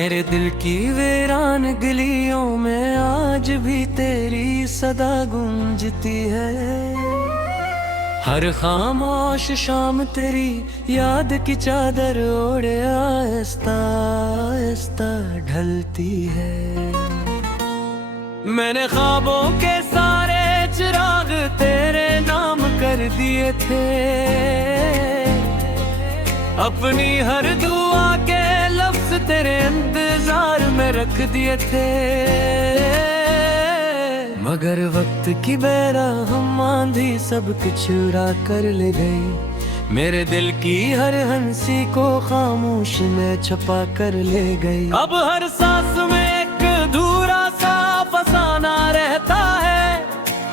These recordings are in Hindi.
मेरे दिल की वीरान गलियों में आज भी तेरी सदा गूंजती है। हर खामोश शाम तेरी याद की चादर ओढ़े आहिस्ता आहिस्ता ढलती है। मैंने ख्वाबों के सारे चिराग तेरे नाम कर दिए थे, अपनी हर दुआ के लफ्ज तेरे इंतजार में रख दिए थे। मगर वक्त की बेरहम आंधी सब कुछ चुरा कर ले गई। मेरे दिल की हर हंसी को खामोशी में छुपा कर ले गई। अब हर सांस में एक अधूरा सा फसाना रहता है,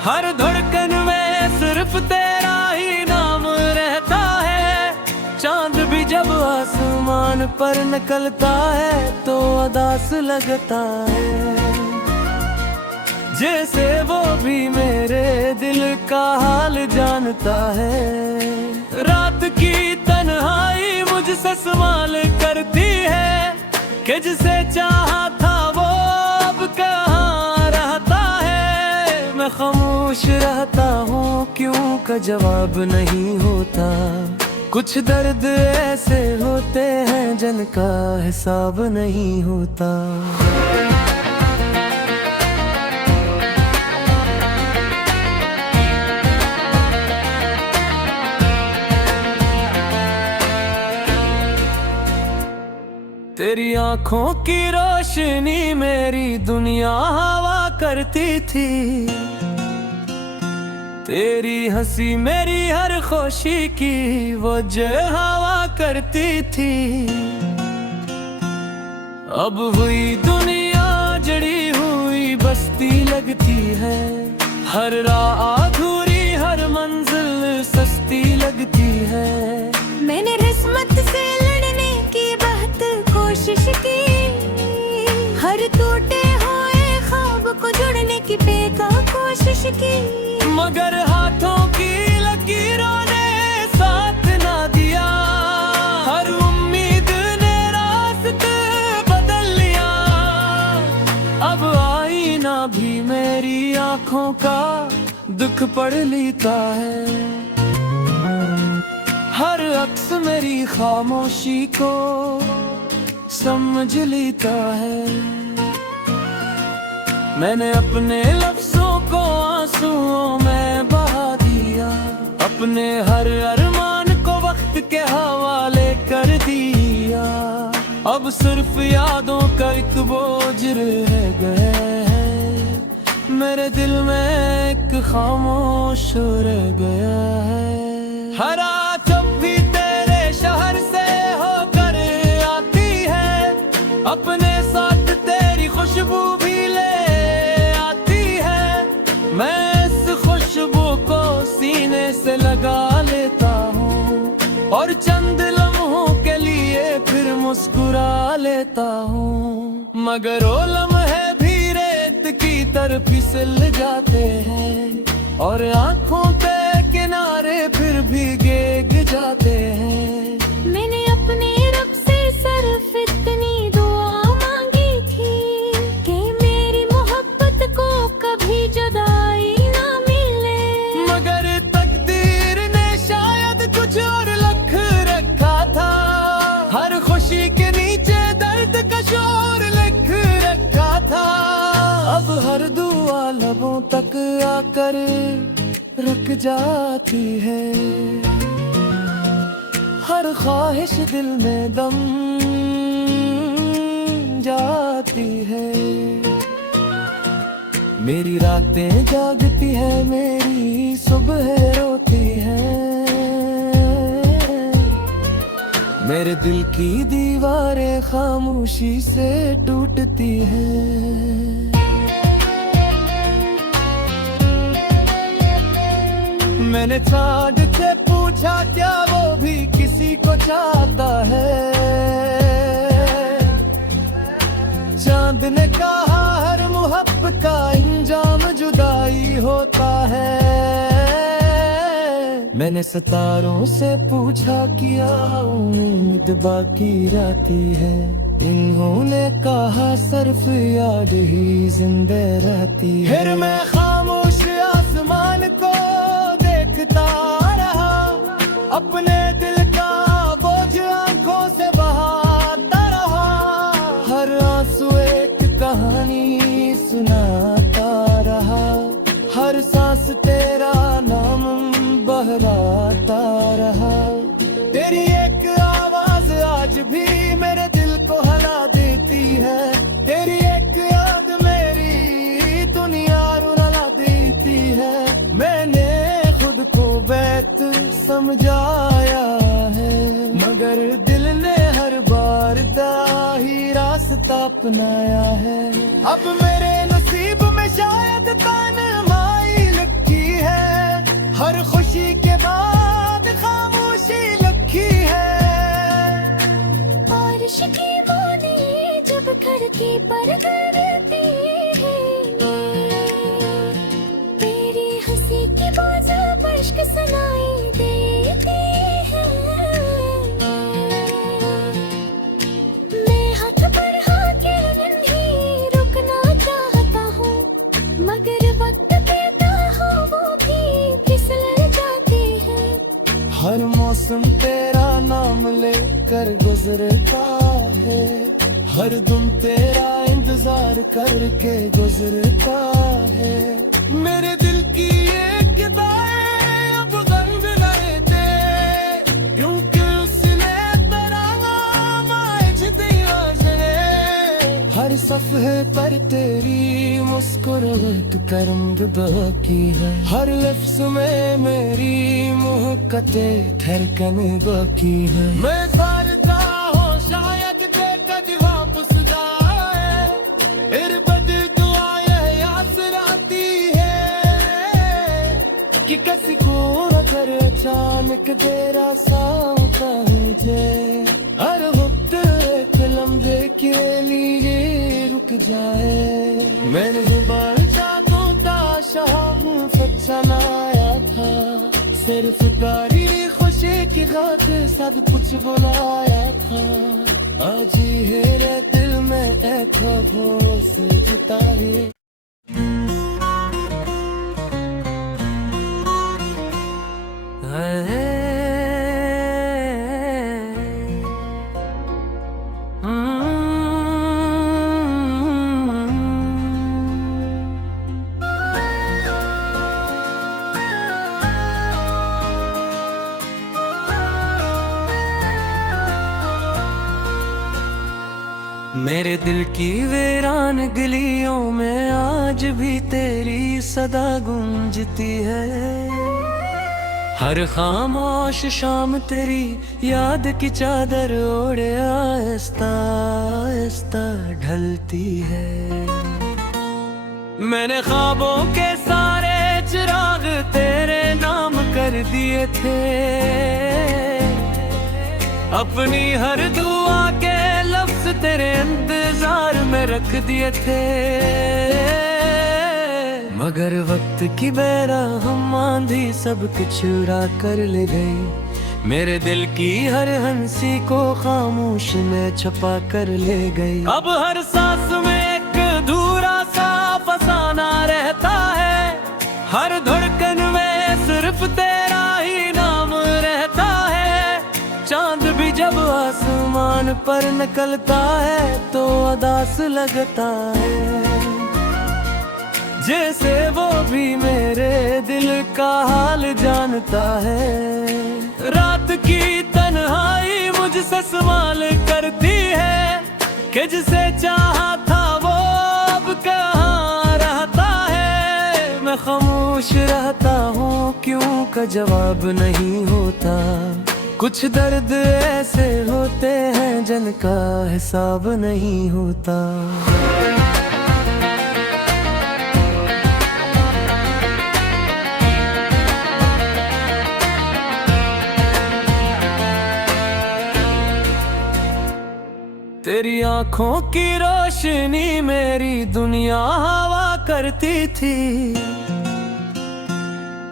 हर धड़कन में सिर्फ तेरा ही नाम रहता है। चांद भी जब आसमान पर निकलता है तो उदास लगता है, जैसे वो भी मेरे दिल का हाल जानता है। रात की तन्हाई मुझसे सवाल करती है कि जिसे चाहा था वो अब कहाँ रहता है। मैं खामोश रहता हूँ क्यों का जवाब नहीं होता। कुछ दर्द ऐसे होते हैं जिनका हिसाब नहीं होता। तेरी आंखों की रोशनी मेरी दुनिया हवा करती थी, तेरी हंसी मेरी हर खुशी की वजह हवा करती थी। अब हुई दुनिया जड़ी हुई बस्ती लगती है, हर राह अधूरी हर मंजिल सस्ती लगती है। मैंने किस्मत से लड़ने की बहुत कोशिश की, हर टूटे हुए ख्वाब को जुड़ने की बेकार कोशिश की। मगर हाथों की लकीरों ने साथ ना दिया, हर उम्मीद ने रास्ते बदल लिया। अब आईना भी मेरी आंखों का दुख पढ़ लेता है, हर अक्स मेरी खामोशी को समझ लेता है। मैंने अपने लफ्जों को आंसुओं में बहा दिया, अपने हर अरमान को वक्त के हवाले कर दिया। अब सिर्फ यादों का एक बोझ रह गया है, मेरे दिल में एक खामोश रह गया है। हर रात जब भी तेरे शहर से होकर आती है, अपने साथ तेरी खुशबू भी ले आती है। मैं इस खुशबू को सीने से लगा लेता हूँ और चंद लम्हों के लिए फिर मुस्कुरा लेता हूँ। मगर वो लम्हे भी रेत की तरह फिसल जाते हैं और आँखों पे किनारे फिर भी भीग जाते हैं। मैंने अपने रब से सिर्फ इतनी दुआ मांगी थी कि मेरी मोहब्बत को कभी जुदाई ना मिले। मगर तकदीर ने शायद कुछ और लिख रखा था, हर खुशी के नीचे दर्द का शोर लिख रखा था। अब हर दुआ लबों तक आकर रुक जाती है, हर ख्वाहिश दिल में दम जाती है। मेरी रातें जागती है, मेरी सुबह रोती है, मेरे दिल की दीवारें खामोशी से टूटती हैं। मैंने चाँद से पूछा क्या वो भी किसी को चाहता है, चाँद ने कहा हर मुहब्बत का इंजाम जुदाई होता है। मैंने सितारों से पूछा किया उम्मीद बाकी रहती है, इन्होंने कहा सिर्फ याद ही जिंदा रहती है। फिर मैं खामोश आसमान को देखता रहा, अपने दिल का बोझ आंखों से बहाता रहा। हर आंसू एक कहानी सुनाता रहा, हर सांस तेरा नाम बहराता रहा। तेरी एक आवाज आज भी मेरे दिल को हिला देती है, तेरी एक याद मेरी दुनिया रुला देती है। मैंने खुद को बैत समझाया है, मगर दिल ने हर बार दाही रास्ता अपनाया है। अब मेरे नसीब में शायद तन्हाई लिखी है, हर खुशी के बाद खामोशी लिखी है। बारिश की बूंदें जब खिड़की पर गिरती है, तेरी हंसी की बाजा बश्क सुनाई देती है। मैं हाथ पर हाथ नहीं रुकना चाहता हूँ, मगर वक्त देता हूँ वो भी फिसल जाती है। हर मौसम तेरा नाम लेकर गुजरता है, हर दम तेरा इंतजार करके गुजरता है। मेरे दिल की ये किताबें अब गंद लाए थे, क्योंकि उसने तरामाइज दिया है। हर सफ़े पर तेरी मुस्कुराहट करम बाकी है, हर लफ्ज़ में मेरी मुहब्बतें धड़कन बाकी है। मैं करता हूँ शायद बेकद वापस जाए, फिर बददुआएं आसराती है कि किसी को अगर अचानक तेरा साथ मुझे हर वक्त एक लम्हे के लिए रुक जाए। मैंने बांटा तो शाम फचनाया था, सिर्फ तारी खुशी की खातिर सब कुछ बुलाया था। आज हेरे दिल में एक खबोस जुटा है। मेरे दिल की वीरान गलियों में आज भी तेरी सदा गूंजती है, हर खामोश शाम तेरी याद की चादर ओढ़े आहिस्ता आहिस्ता ढलती है। मैंने ख्वाबों के सारे चिराग तेरे नाम कर दिए थे, अपनी हर दुआ के लफ्ज तेरे इंतजार में रख दिए थे। मगर वक्त की बेरहम आंधी सब कुछ चुरा कर ले गई, मेरे दिल की हर हंसी को खामोश में छुपा कर ले गई। अब हर सांस में एक अधूरा सा फसाना रहता है, हर धड़कन में सिर्फ तेरा ही नाम रहता है। चांद भी जब आसमान पर निकलता है तो उदास लगता है, जैसे वो भी मेरे दिल का हाल जानता है। रात की तन्हाई मुझसे सवाल करती है कि जिसे चाहा था वो अब कहाँ रहता है। मैं खामोश रहता हूँ क्यों का जवाब नहीं होता, कुछ दर्द ऐसे होते हैं जिनका हिसाब नहीं होता। तेरी आंखों की रोशनी मेरी दुनिया हवा करती थी,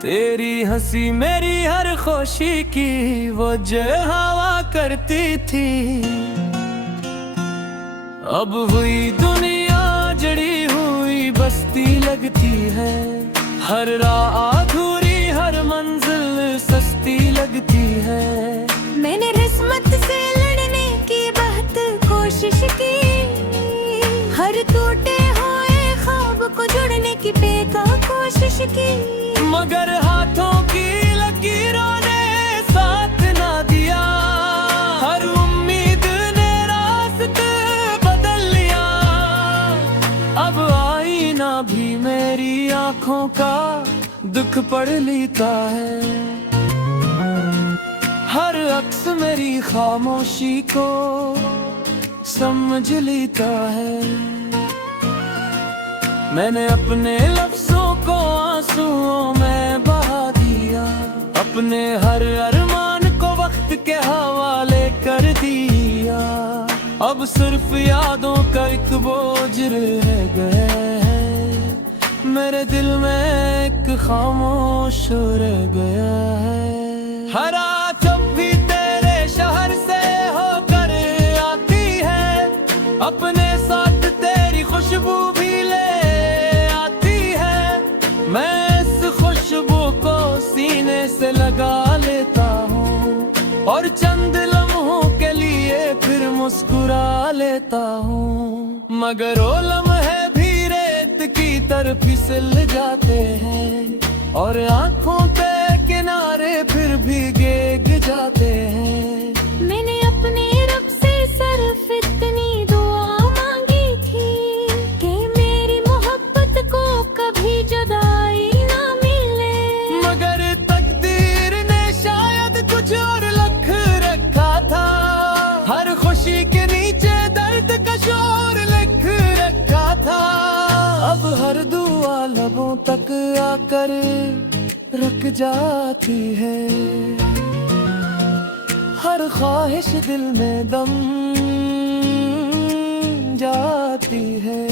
तेरी हंसी मेरी हर खुशी की वजह हवा करती थी। अब हुई दुनिया जड़ी हुई बस्ती लगती है। हर राह अधूरी हर मंजिल सस्ती लगती है। मैंने किस्मत से लड़ने की बहुत कोशिश की। हर टूटे हुए ख्वाब को जुड़ने की बेकार कोशिश की, मगर हाथों की लकीरों ने साथ ना दिया। हर उम्मीद ने रास्ते बदल लिया। अब आईना भी मेरी आंखों का दुख पढ़ लेता है। हर अक्स मेरी खामोशी को समझ लेता है। मैंने अपने लफ्जों को आंसुओं में बहा दिया। अपने हर अरमान को वक्त के हवाले कर दिया। अब सिर्फ यादों का एक बोझ रह गया है। मेरे दिल में एक खामोश रह गया है। हर रात जब भी तेरे शहर से होकर आती है, अपने साथ तेरी खुशबू भी ले आती है। मैं इस खुशबू को सीने से लगा लेता हूँ और चंद लम्हों के लिए फिर मुस्कुरा लेता हूँ। मगर वो लम्हे भी रेत की तरह फिसल जाते हैं और आंखों के किनारे फिर भी भीग जाते हैं। मैंने अपने रब से सिर्फ इतनी दुआ मांगी थी कि मेरी मोहब्बत को कभी जुदाई ना मिले। मगर तकदीर ने शायद कुछ और लिख रखा था। हर खुशी के नीचे दर्द का शोर लिख रखा था। अब हर दुआ लबों तक आकर रुक जाती है। हर ख्वाहिश दिल में दम जाती है।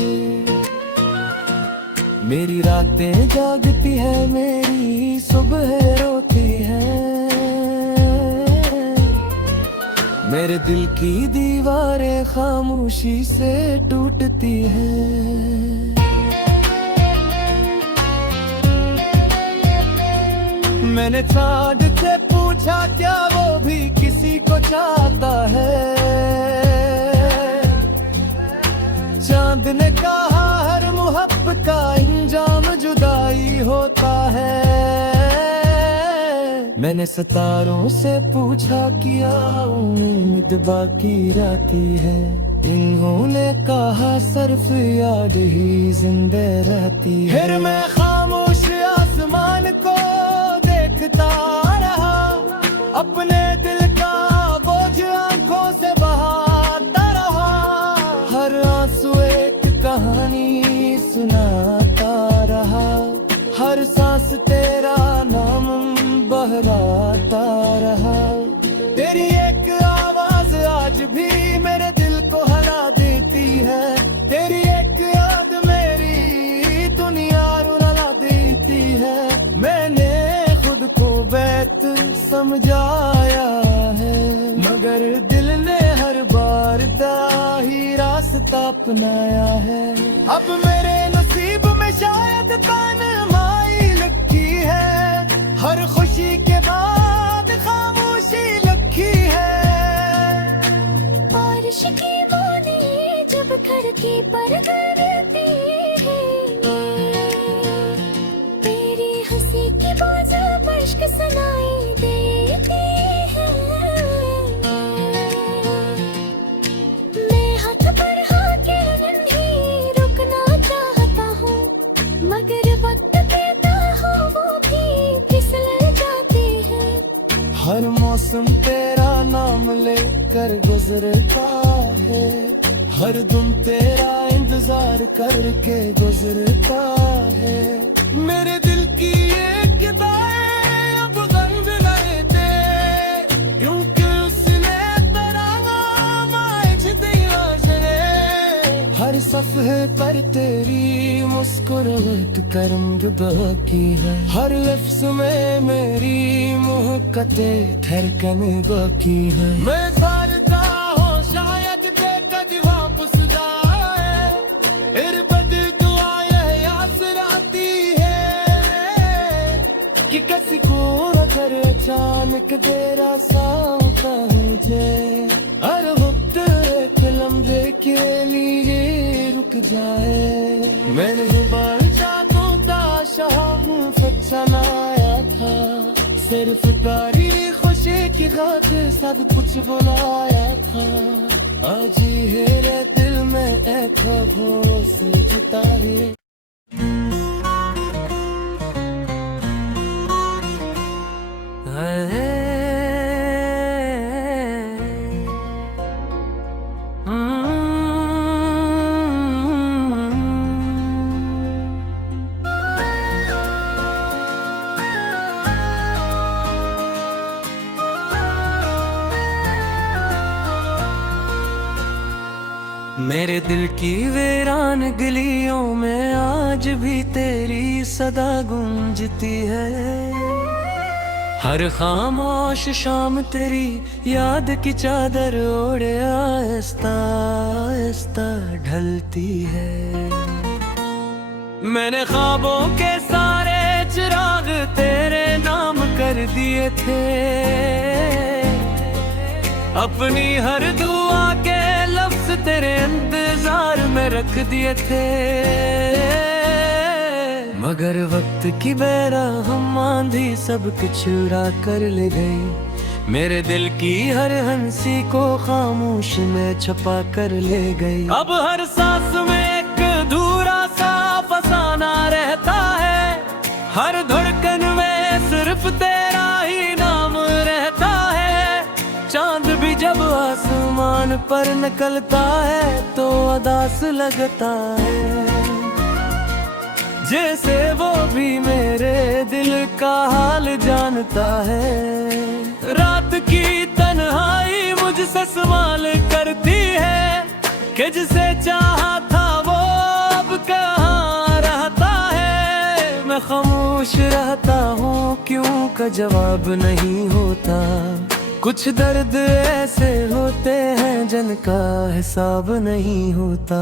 मेरी रातें जागती है, मेरी सुबह रोती है। मेरे दिल की दीवारें खामोशी से टूटती हैं। मैंने चाँद से पूछा क्या वो भी किसी को चाहता है। चाँद ने कहा हर मोहब्बत का इंजाम जुदाई होता है। मैंने सितारों से पूछा क्या उम्मीद बाकी रहती है। इन्होंने कहा सिर्फ याद ही जिंदा रहती है। फिर मैं खामोश आसमान को देखता रहा, अपने दिल का बोझ आंखों से बहाता रहा। हर आंसू एक कहानी सुनाता रहा। हर सांस तेरा नाम बहराता रहा। तेरी एक आवाज आज भी मेरे दिल को हरा देती है। तेरी एक याद मेरी दुनिया रुला देती है। मैंने खुद को बैत समझाया है, मगर दिल ने हर बार दाही रास्ता अपनाया है। अब मेरे नसीब में शायद तन्हाई लिखी है। हर खुशी के बाद खामोशी लिखी है। बारिश की बूंदें जब खिड़की पर गिरती है, तेरी हंसी की बाजा बश्क सुनाई देती है। मैं हाथ पर हाथ नहीं रुकना चाहता हूँ, मगर वक्त कहता हूँ वो भी फिसल जाती है। हर मौसम तेरा नाम लेकर गुजरता है। हर दम तेरा इंतजार करके गुजरता है। मेरे दिल की एक किताब अब गंद लाए थे, क्योंकि उसने तेरा नाम आज दिया। हर साफ है पर तेरी मुस्कुराहट का रंग बाकी है। हर लफ्ज में मेरी मुहब्बतें धड़कन बाकी है। मैं करता हूँ शायद बेकद वापस जाए, इर्बद दुआ यह आसराती है कि किसी को अगर अचानक तेरा साथ मुझे हर वक्त एक लम्हे के लिए रुक जाए। मैंने जुबान चाहता था शाम फचनाया था, सिर्फ तारीख खुशी की खातिर सब कुछ बुलाया था। आज मेरे दिल में एक खबोस जुटा है। मेरे दिल की वीरान गलियों में आज भी तेरी सदा गूंजती है। हर खामोश शाम तेरी याद की चादर ओढ़े आहिस्ता आहिस्ता ढलती है। मैंने ख्वाबों के सारे चिराग तेरे नाम कर दिए थे, अपनी हर दुआ के लफ्ज तेरे इंतजार में रख दिए थे। मगर वक्त की बेरहम आंधी सब कुछ चुरा कर ले गई। मेरे दिल की हर हंसी को खामोश में छुपा कर ले गई। अब हर सांस में एक अधूरा सा फसाना रहता है, हर धड़कन में सिर्फ तेरा ही नाम रहता है। चांद भी जब आसमान पर निकलता है तो उदास लगता है, जैसे वो भी मेरे दिल का हाल जानता है। रात की तन्हाई मुझसे सवाल करती है कि जिसे चाहा था वो अब कहाँ रहता है। मैं खामोश रहता हूँ क्यों का जवाब नहीं होता। कुछ दर्द ऐसे होते हैं जिनका हिसाब नहीं होता।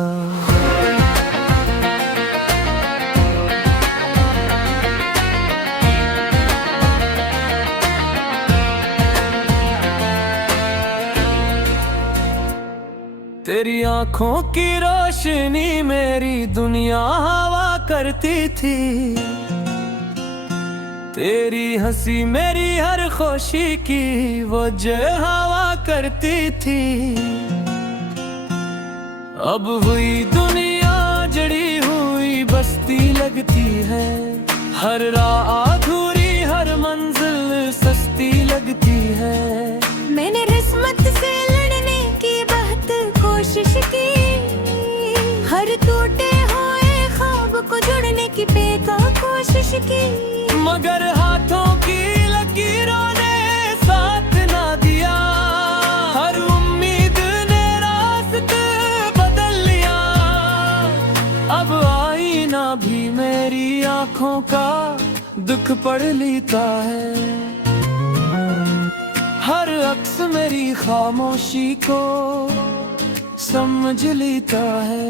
तेरी आंखों की रोशनी मेरी दुनिया हवा करती थी, तेरी हंसी मेरी हर खुशी की वजह हवा करती थी। अब हुई दुनिया जड़ी हुई बस्ती लगती है, हर राह अधूरी हर मंजिल सस्ती लगती है। मैंने किस्मत से लड़ने की बहुत कोशिश की, हर टूटे हुए ख्वाब को जुड़ने की बेकार कोशिश की। मगर हाथों की लकीरों ने साथ ना दिया, हर उम्मीद ने रास्ते बदल लिया। अब आईना भी मेरी आंखों का दुख पढ़ लेता है, हर अक्स मेरी खामोशी को समझ लेता है।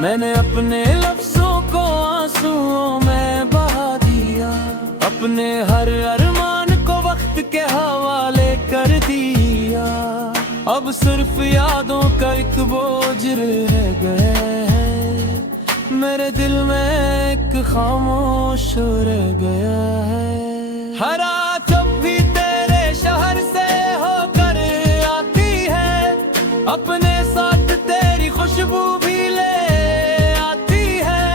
मैंने अपने लफ्जों को आंसुओं में बहा दिया, अपने हर अरमान को वक्त के हवाले कर दिया। अब सिर्फ यादों का एक बोझ रह गया है, मेरे दिल में एक खामोश रह गया है। हर रात जब भी तेरे शहर से होकर आती है, अपने साथ तेरी खुशबू भी ले आती है।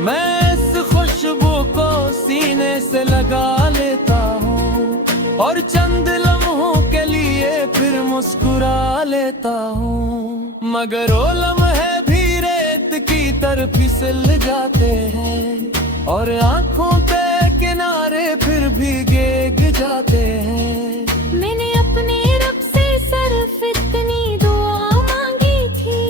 मैं इस खुशबू को सीने से लगा लेता हूँ और चंद लम्हों के लिए फिर मुस्कुरा लेता हूँ। मगर वो लम्हे भी रेत की तरफ फिसल जाते हैं और आँखों पे किनारे फिर भी भीग जाते हैं। मैंने अपने रब से सिर्फ इतनी दुआ मांगी थी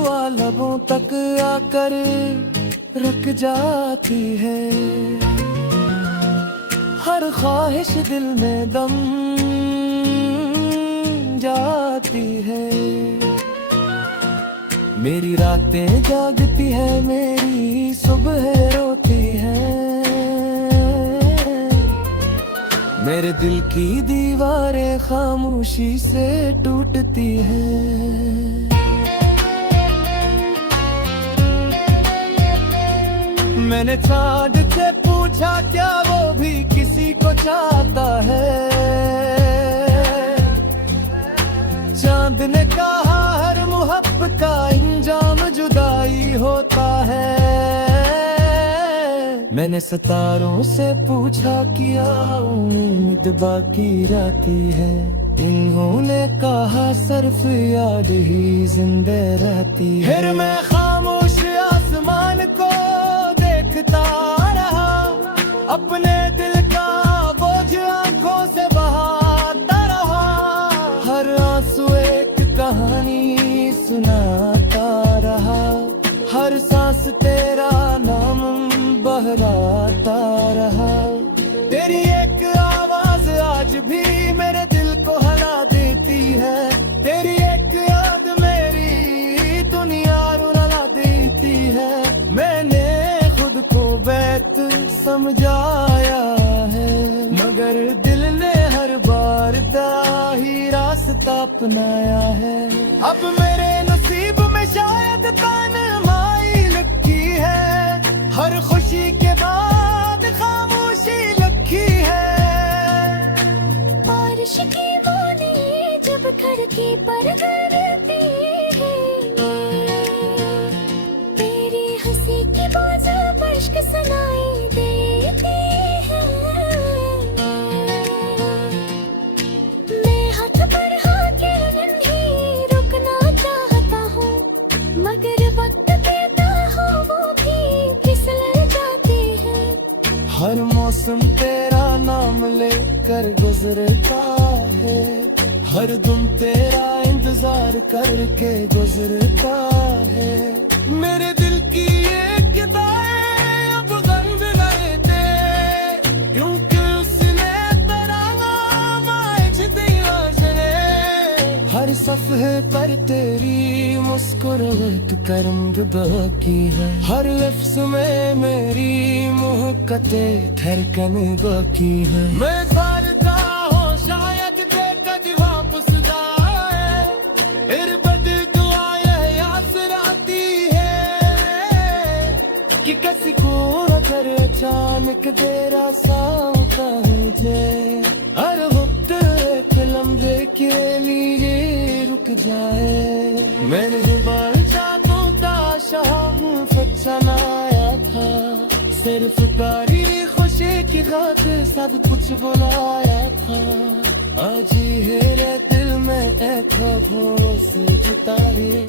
दुआ लबों तक आकर रुक जाती है। हर ख्वाहिश दिल में दम जाती है। मेरी रातें जागती है, मेरी सुबह रोती है। मेरे दिल की दीवारें खामोशी से टूटती हैं। मैंने चाँद से पूछा क्या वो भी किसी को चाहता है। चाँद ने कहा हर मुहब्बत का इंजाम जुदाई होता है। मैंने सितारों से पूछा क्या उम्मीद बाकी रहती है। इन्होंने कहा सिर्फ याद ही जिंदे रहती है। फिर मैं खामोश आसमान को देखता रहा, अपने दिल का बोझ आंखों से बहाता रहा। हर आंसू एक कहानी सुनाता रहा, हर सांस तेरा नाम बहराता रहा। तेरी एक आवाज आज भी मेरे दिल को हिला देती है। तेरी एक याद मेरी दुनिया रुला देती है। मैंने खुद को बैत समझाया है, मगर दिल ने हर बार दाही रास्ता अपनाया है। अब मेरे नसीब में शायद तन्हाई लिखी है। हर खुशी के बाद खामोशी लिखी है। बारिश की बूंदें जब खिड़की पर गिरती है, तेरी हंसी की बाज़ इश्क सुनाई देती है। मैं हाथ पर हाथ नहीं रुकना चाहता हूँ, मगर वक्त देता हूँ वो भी फिसल जाती है। हर मौसम तेरा नाम लेकर गुजरता है। हर दम तेरा इंतजार करके गुजरता है। मेरे दिल की ये किताएं अब गंद गए थे, क्योंकि उसने तराज दिया जने। हर सफ़े पर तेरी मुस्कुराहट का रंग बाकी है। हर लफ्ज़ में मेरी मुहब्बतें धड़कन बाकी है। मैं करता हूँ शायद कभी वापस जाए, फिर बदल दुआ यह आसराती है कि किसी को अगर अचानक तेरा साथ मुझे। हर वक्त एक लम्हे के लिए रुक जाए। मैंने जुबान चाहूं था शाम फचनाया था, सिर्फ कारी खुशी की खातिर सब कुछ बुलाया था। आज हेरे दिल में एक होश जुटा है।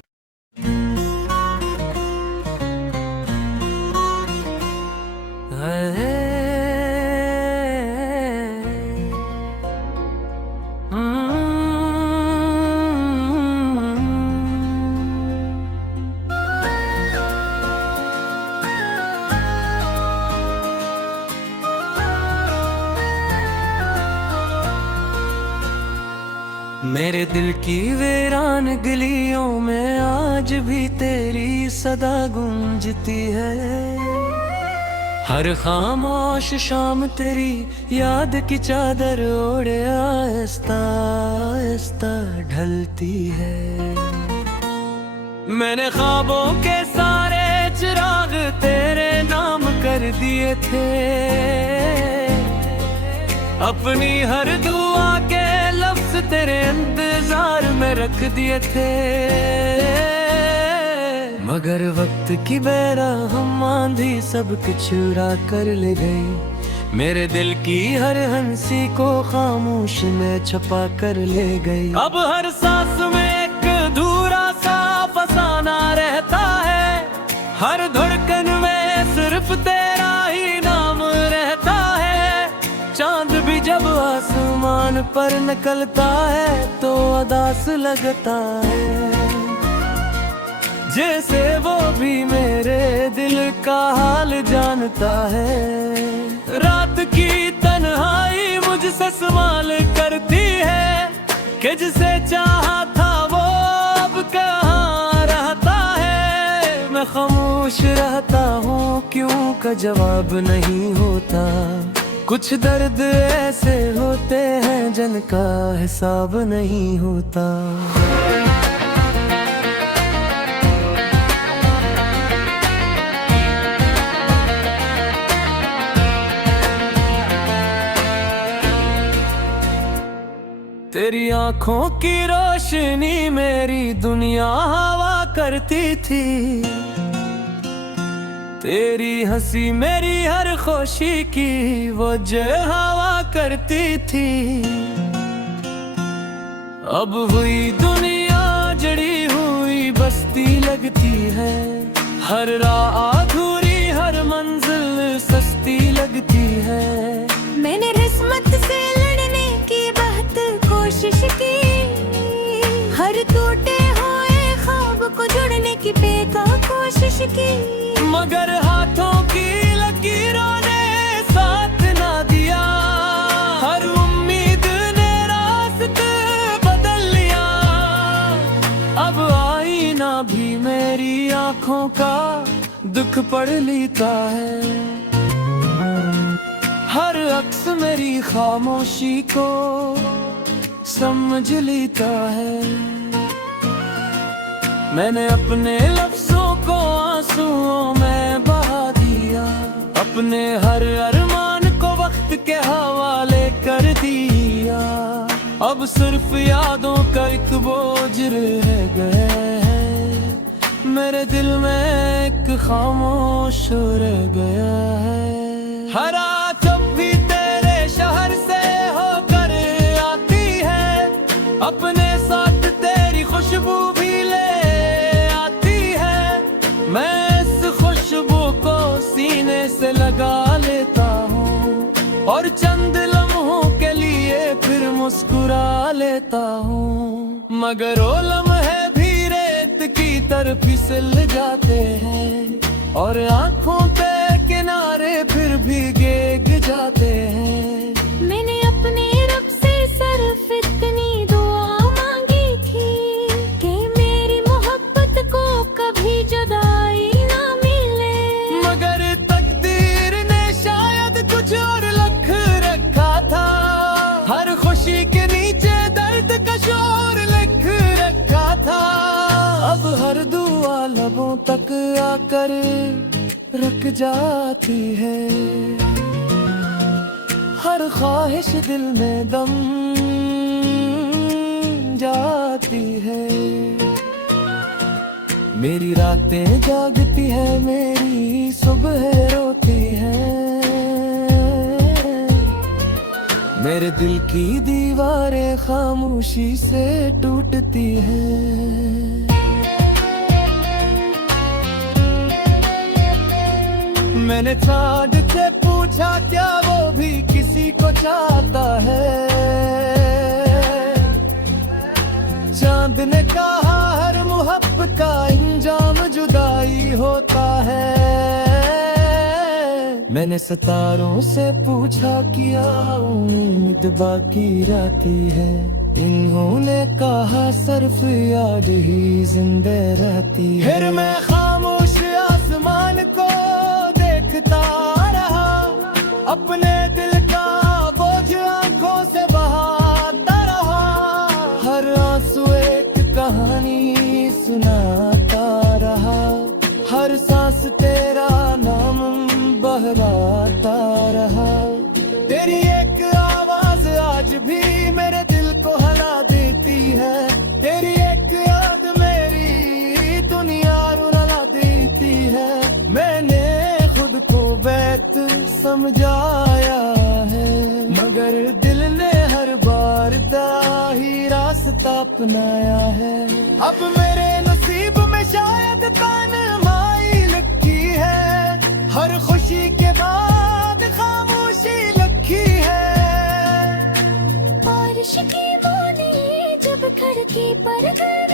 मेरे दिल की वीरान गलियों में आज भी तेरी सदा गूंजती है। हर खामोश शाम तेरी याद की चादर ओढ़े आहिस्ता आहिस्ता ढलती है। मैंने ख्वाबों के सारे चिराग तेरे नाम कर दिए थे। अपनी हर दुआ के लफ्ज तेरे इंतजार में रख दिए थे। मगर वक्त की बेरहम आंधी सब कुछ चुरा कर ले गई। मेरे दिल की हर हंसी को खामोश में छुपा कर ले गई। अब हर सांस में एक अधूरा सा फसाना रहता है। हर धड़कन में सिर्फ तेरा ही नाम रहता है। चांद भी जब आसमान पर निकलता है तो उदास लगता है। जैसे वो भी मेरे दिल का हाल जानता है। रात की तन्हाई मुझसे सवाल करती है कि जिसे चाहा था वो अब कहाँ रहता है। मैं खामोश रहता हूँ क्यों का जवाब नहीं होता। कुछ दर्द ऐसे होते हैं जिनका हिसाब नहीं होता। तेरी आंखों की रोशनी मेरी दुनिया हवा करती थी। तेरी हंसी मेरी हर खुशी की वजह हवा करती थी। अब हुई दुनिया जड़ी हुई बस्ती लगती है। हर राह अधूरी हर मंजिल सस्ती लगती है। मैंने किस्मत से लड़ने की बहुत कोशिश की। हर टूटे हुए ख्वाब को जुड़ने की बेकार कोशिश की। मगर हाथों की लकीरों ने साथ ना दिया। हर उम्मीद ने रास्ते बदल लिया। अब आईना भी मेरी आंखों का दुख पढ़ लेता है। हर अक्स मेरी खामोशी को समझ लेता है। मैंने अपने लफ्जों को आंसुओं में बहा दिया। अपने हर अरमान को वक्त के हवाले कर दिया। अब सिर्फ यादों का एक बोझ रह गया है। मेरे दिल में एक खामोश रह गया है। हर रात जब भी तेरे शहर से होकर आती है। अपने साथ तेरी खुशबू भी ले आती है। मैं इस खुशबू को सीने से लगा लेता हूँ और चंद लम्हों के लिए फिर मुस्कुरा लेता हूँ। मगर वो लम्हे भी रेत की तरह फिसल जाते हैं और आंखों पे किनारे फिर भी भीग जाते हैं। मैंने अपने रब से सिर्फ इतनी दुआ मांगी थी कि मेरी मोहब्बत को कभी जुदाई ना मिले। मगर तकदीर ने शायद कुछ और लिख रखा था। हर खुशी के नीचे दर्द का शोर लिख रखा था। अब हर दुआ लबों तक आकर रुक जाती है। हर ख्वाहिश दिल में दम जाती है। मेरी रातें जागती है मेरी सुबह रोती है। मेरे दिल की दीवारें खामोशी से टूटती हैं। मैंने चाँद से पूछा क्या वो भी किसी को चाहता है। चाँद ने कहा हर मुहब्बत का इंजाम जुदाई होता है। मैंने सितारों से पूछा क्या उम्मीद बाकी रहती है। इन्होंने कहा सिर्फ याद ही जिंदा रहती है। फिर मैं खामोश आसमान को देखता रहा। अपने दिल का बोझ आंखों से बहाता रहा। हर आंसू एक कहानी सुनाता रहा। हर सांस तेरा नाम बहलाता रहा। तेरी एक आवाज आज भी मेरे दिल को हिला देती है। तेरी एक याद मेरी दुनिया रुला देती है। मैंने खुद को बैत समझाया है मगर दिल ने हर बार दाही रास्ता अपनाया है। अब मेरे नसीब में शायद तन्हाई लिखी है। हर खुशी के बाद खामोशी लिखी है। बारिश की बूंदें जब खिड़की पर गिर